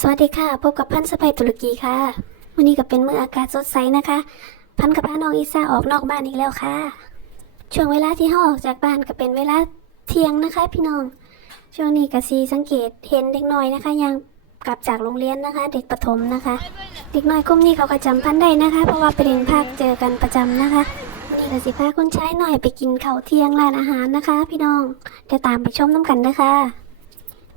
สวัสดีค่ะ พบกับพันธ์สะพายตุรกีค่ะวันนี้ก็เป็นมื้ออากาศสดใสนะคะ พันกับพาน้องอีซ่าออกนอกบ้านอีกแล้วค่ะ ช่วงเวลาที่เขาออกจากบ้านก็เป็นเวลาเที่ยงนะคะ พี่น้อง ช่วงนี้ก็ซีสังเกตเห็นเด็กน้อยนะคะยังกลับจากโรงเรียนนะคะ เด็กประถมนะคะ เด็กน้อยกลุ่มนี้เขาก็จำพันได้นะคะ เพราะว่าไปเรียนภาคเจอกันประจำนะคะวันนี้ก็สิพาคุณชายหน่อยไปกินข้าวเที่ยงร้านอาหารนะคะ พี่น้องเดี๋ยวตามไปชมน้ำกันนะคะ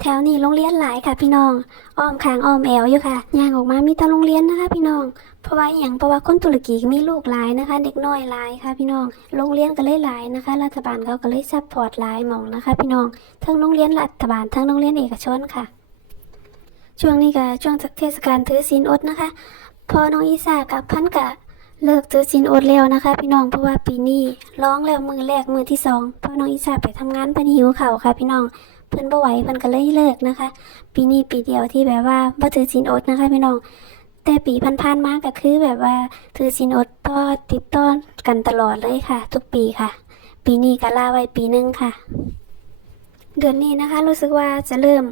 แถวนี้โรงเรียนหลายค่ะพี่น้องอ้อมคางอ้อมแอวอยู่ค่ะย่างออกมามีแต่โรงเรียนนะคะ พี่น้อง เพราะว่าอย่างเพราะว่าคนตุรกีมีลูกหลายนะคะ เด็กน้อยหลายค่ะ พี่น้องโรงเรียนก็เลยหลายนะคะ รัฐบาลเขาก็เลยซัพพอร์ตหลายหมองนะคะ พี่น้องทั้งโรงเรียนรัฐบาลทั้งโรงเรียนเอกชนค่ะ ช่วงนี้ก็ช่วงเทศกาลถือศีลอดนะคะ พอน้องอีสากับพันกะเลิกถือศีลอดแล้วนะคะ พี่น้องเพราะว่าปีนี้ร้องแล้วมือแรกมือที่สองพราะน้องอีสาไปทำงานเพิ่นหิวเข่าค่ะ พี่น้อง เพิ่นบ่ไหวเพิ่นก็เลยเลิกนะคะ ปีนี้ปีเดียวที่แบบว่าบ่ถือศีลอดนะคะพี่น้องแต่ปีผ่านๆมาก็คือแบบว่าถือศีลอดต่อติดต่อกันตลอดเลยค่ะ ทุกปีค่ะ ปีนี้ก็ลาไว้ปีหนึงค่ะ เดือนนี้นะคะ รู้สึกว่าจะเริ่ม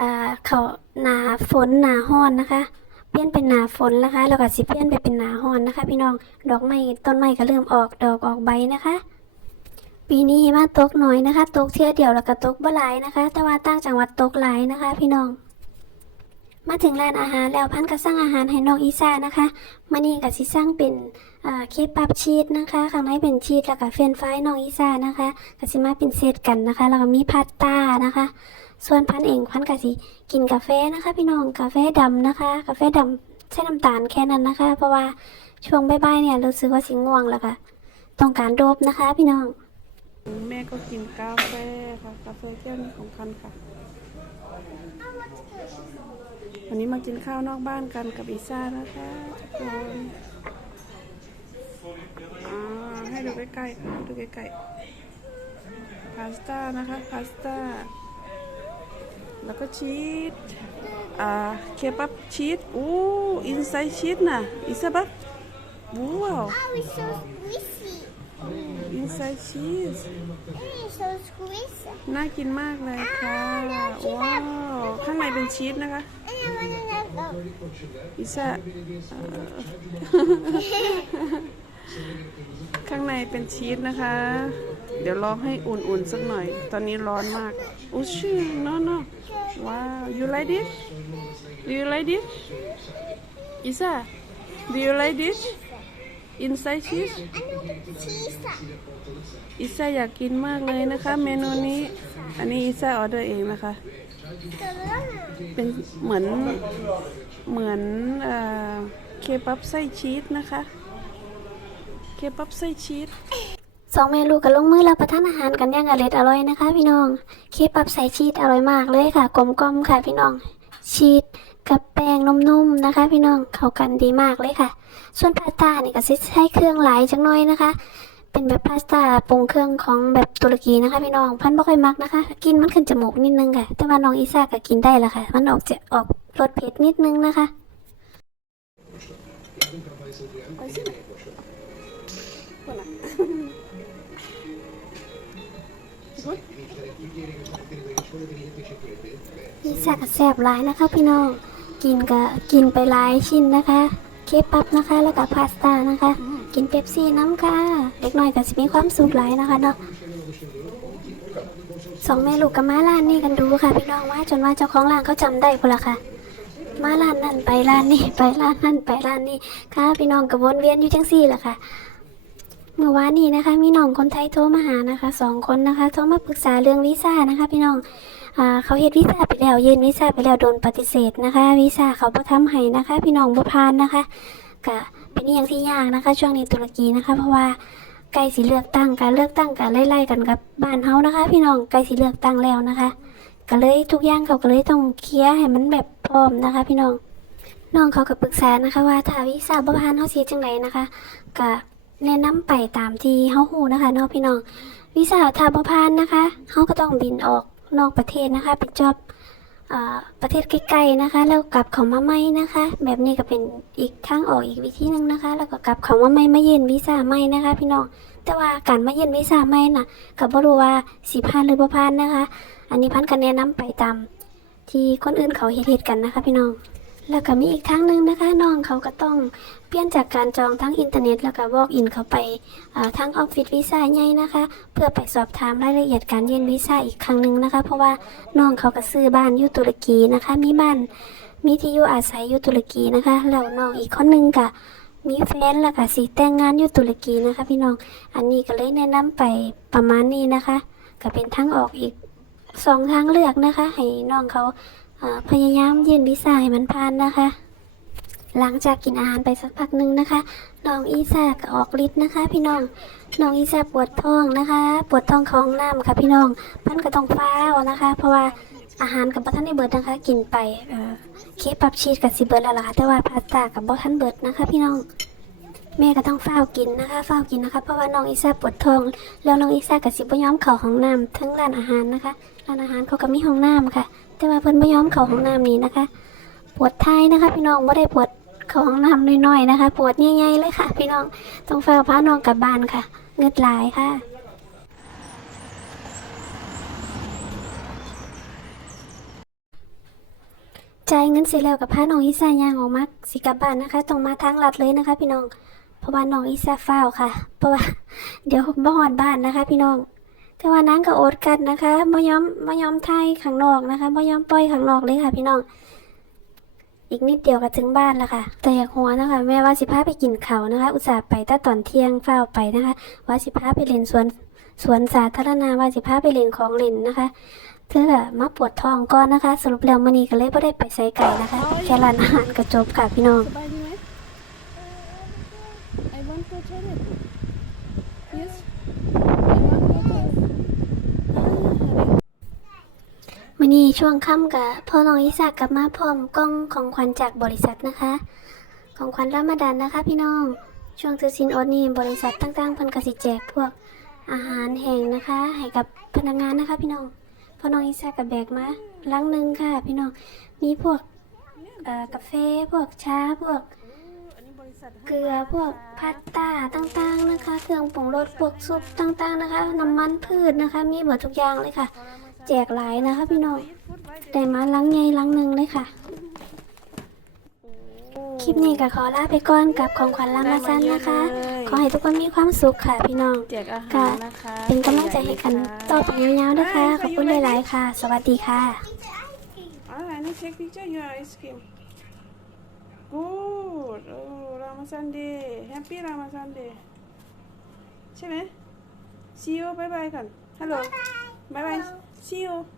อ่าเขาหนาฝนหนาฮ้อนนะคะเปลี่ยนเป็นหนาฝนนะคะ แล้วก็สิเปลี่ยนไปเป็นหนาฮ้อนนะคะ พี่น้องดอกไม้ต้นไม้ก็เริ่มออกดอกออกใบนะคะ ปีนี้หิมะตกน้อยนะคะ ตกเที่ยเดียวแล้วก็ตกบ่หลายนะคะ แต่ว่าต่างจังหวัดตกหลายนะคะ พี่น้อง มาถึงร้านอาหารแล้วพันก็สั่งอาหารให้น้องอีซ่านะคะมานี่ก็สิสั่งเป็นอ่าเคปับชีสนะคะข้างในเป็นชีสแล้วก็เฟรนฟรายน้องอีซ่านะคะก็สิมาเป็นเซตกันนะคะ แล้วก็มีพาสต้านะคะ ส่วนพันเองพันก็สิกินกาแฟนะคะ พี่น้องกาแฟดำนะคะ กาแฟดำใช้น้ำตาลแค่นั้นนะคะ เพราะว่าช่วงบ่ายๆเนี่ยรู้สึกว่าสิง่วงแล้วค่ะต้องการโดบนะคะ พี่น้อง แม่ก็กินกาแฟค่ะ กาแฟแก้วนี้ของคันค่ะ วันนี้มากินข้าวนอกบ้านกันกับอีซ่านะคะทุกคนให้ดูใกล้ๆค่ะดูใกล้ๆพาสต้านะคะพาสต้าแล้วก็ชีสอ่าเคปับชีสอู้อินไซชีสนะอิซาบับว้าว Oh, it's so squishy. อิน ไซชีส It's so squishy. น่ากินมากเลยค่ะ ว้าว ข้างในเป็นชีสนะคะ And I want another. พิซซ่าเอ่อข้างในเป็นชีสนะคะ เดี๋ยวรอให้อุ่นๆสักหน่อย ตอนนี้ร้อนมากอู้ชื่อ no no ว้าว you like this do you like this อิซ่า do you like this inside cheese I know cheese. อิซ่าอยากกินมากเลยนะคะ เมนูนี้ อันนี้อิซ่าออเดอร์เองนะคะเป็นเหมือนเหมือนเอ่อเคปับไส้ชีสนะคะ เคปับไส้ชีสสองแม่ลูกก็ลงมือรับประทานอาหารกันอย่างอร่อยอร่อยนะคะ พี่น้อง เคปับใส่ชีสอร่อยมากเลยค่ะ กลมกลมๆค่ะพี่น้อง ชีส กับแป้งนุ่มๆนะคะ พี่น้องเข้ากันดีมากเลยค่ะ ส่วนพาสต้านี่ก็ใช้เครื่องหลายจังน้อยนะคะ เป็นแบบพาสต้าปรุงเครื่องของแบบตุรกีนะคะ พี่น้องพันบ่ค่อยมักนะคะ กินมันขึ้นจมูกนิดนึงค่ะ แต่ว่าน้องอีซ่าก็กินได้ละค่ะ มันออกจะออกรสเผ็ดนิดนึงนะคะนี่แซ่บแซ่บหลายนะคะพี่น้อง กินก็กินไปหลายชิ้นนะคะ เคปับนะคะ แล้วก็พาสต้านะคะ กินเป๊ปซี่น้ำค่ะเล็กน้อยก็จะมีความสุขหลายนะคะเนาะสองแม่ลูกกับมาร้านนี้กันดูค่ะ พี่น้องว่าจนว่าเจ้าของร้านเขาจำได้พุ่นละค่ะ มาร้านนั่นไปร้านนี้ไปร้านนั่นไปร้านนี้ค่ะ พี่น้องกับวนเวียนอยู่จังซี่แหละค่ะเมื่อวานนี้นะคะ มีน้องคนไทยโทรมาหานะคะสองคนนะคะโทรมาปรึกษาเรื่องวีซ่านะคะ พี่น้อง เขาเฮ็ดวีซ่าไปแล้วยื่นวีซ่าไปแล้วโดนปฏิเสธนะคะวีซ่าเขาบ่ทำให้นะคะ พี่น้องบ่ผ่านนะคะก็เป็นอย่างที่ยากนะคะ ช่วงนี้ตุรกีนะคะ เพราะว่าใกล้สิเลือกตั้งการเลือกตั้งกันไล่ๆกันกับบ้านเฮานะคะ พี่น้องใกล้สิเลือกตั้งแล้วนะคะ ก็เลยทุกอย่างเขาก็เลยต้องเคลียร์ให้มันแบบพร้อมนะคะ พี่น้องน้องเขาก็ปรึกษานะคะ ว่าถ้าวีซ่าบ่ผ่านเฮาสิจังไดนะคะก็แนะนำไปตามที่เฮาฮู้นะคะเนาะพี่น้องวีซ่าถ้าบ่ผ่านนะคะเฮาก็ต้องบินออก นอกประเทศนะคะ เป็นจอบอประเทศใกล้ๆนะคะ แล้วกลับเขามาไม่นะคะ แบบนี้ก็เป็นอีกทางออกอีกวิธีหนึ่งนะคะ แล้วก็กลับเขามาไม่มาเย็นวีซ่าไม่นะคะ พี่น้องแต่ว่าการมาเย็นวีซ่าไม่น่ะกับ่รู้ว่าสีพันหรือบ่พันนะคะ อันนี้พันกันแนะนำไปตามที่คนอื่นเขาเฮ็ดๆกันนะคะ พี่น้อง แล้วก็มีอีกครั้งหนึ่งนะคะน้องเขาก็ต้องเปลี่ยนจากการจองทั้งอินเทอร์เน็ต แล้วก็วอล์กอินเข้าไปาทั้งออฟฟิศวีซ่าใหญ่นะคะ เพื่อไปสอบถามรายละเอียดการยื่นวีซ่าอีกครั้งหนึ่งนะคะ เพราะว่าน้องเขาก็ซื้อบ้านอยู่ตุรกีนะคะ มีบ้านมีที่อยู่อาศัยอยู่ตุรกีนะคะแล้วน้องอีกคนหนึงก็มีแฟนแล้วก็สีแต่งงานอยู่ตุรกีนะคะ พี่น้องอันนี้ก็เลยแนะนำไปประมาณนี้นะคะ ก็เป็นทางออกอีกสองทางเลือกนะคะ ให้น้องเขา พยายามยืนวิสัยมันผ่านนะคะ หลังจากกินอาหารไปสักพักหนึ่งนะคะน้องอีซาก็ออกฤทธิ์นะคะ พี่น้องน้องอีซาปวดท้องนะคะ ปวดท้องของน้ำค่ะพี่น้องมันก็ต้องฟ้าวนะคะ เพราะว่าอาหารกับบ่ทันได้เบิดนะคะ กินไปเคปับชีสกับสิเบิดแล้วล่ะค่ะแต่ว่าพาสต้ากับบ่ทันเบิดนะคะ พี่น้องแม่ก็ต้องเฝ้ากินนะคะเฝ้ากินนะคะ เพราะว่าน้องอีซาปวดท้อง แล้วน้องอีซากับสิบ่ยอมเข้าห้องน้ำทั้งร้านอาหารนะคะร้านอาหารเขาก็มีห้องน้ำค่ะ แต่ว่าเพิ่นไม่ยอมเข้าห้องน้ำนี้นะคะ ปวดท้ายนะคะพี่น้องไม่ได้ปวดเข้าห้องน้ำน้อยๆนะคะ ปวดใหญ่ๆเลยค่ะ พี่น้องต้องเฝ้าพาน้องกลับบ้านค่ะเงืดหลายค่ะจ่ายเงินเสร็จแล้วกับพาน้องอีซ่ายางออกมาสิกลับบ้านนะคะต้องมาทางลัดเลยนะคะ พี่น้องเพราะว่าน้องอีซ่าเฝ้าวค่ะ เพราะว่าเดี๋ยวบ่อดบ้านนะคะ พี่น้อง แต่ว่านั้นก็อดกันนะคะไม่ยอมไม่ยอมไทยข้างนอกนะคะไม่ยอมปล่อยข้างนอกเลยค่ะ พี่น้อง อีกนิดเดียวก็ถึงบ้านแล้วค่ะ แต่อยากหัวนะคะ แม่ว่าสิพาไปกินเขานะคะ อุตส่าห์ไปตั้งตอนเที่ยงเฝ้าไปนะคะ ว่าสิพาไปเล่นสวนสวนสาธารณะว่าสิพาไปเล่นของเล่นนะคะเธอก็มาปวดท้องก่อนนะคะ สรุปแล้วมื้อนี้ก็เลยไม่ได้ไปใส่ไก่นะคะ แค่ร้านอาหารก็จบค่ะพี่น้อง I want to toilet มื่อนี้ช่วงค่ำกับพ่อน้องอิสากกลับมาพร้อมกล้องของขวัญจากบริษัทนะคะ ของขวัญรามฎานนะคะพี่น้อง ช่วงถือสินอดนี่บริษัทต่างๆเพิ่นกสิแจกพวกอาหารแห้งนะคะ ให้กับพนักงานนะคะ พี่น้องพ่อน้องอิสากกับแบกมาลังหนึ่งค่ะ พี่น้องมีพวกกาแฟพวกชาพวกเกลือพวกพาสต้าต่างๆนะคะ เครื่องปรุงรสพวกซุปต่างๆนะคะน้ำมันพืชนะคะ มีหมดทุกอย่างเลยค่ะ แจกหลายนะคะพี่น้องได้มาลังใหญ่ลังหนึ่งเลยค่ะ คลิปนี้ก็ขอลาไปก่อนกับของขวัญลามาซันนะคะ ขอให้ทุกคนมีความสุขค่ะพี่น้องแจกอาหารนะคะเป็นกำลังใจให้กันต่อไปยาวๆนะคะ ขอบคุณหลายๆค่ะ สวัสดีค่ะ Alright, now take picture your ice cream. Good. Oh, Ramadan Day. Happy Ramadan Day. ใช่ไหม See you. Bye bye ก่อน Hello. Bye bye. See you.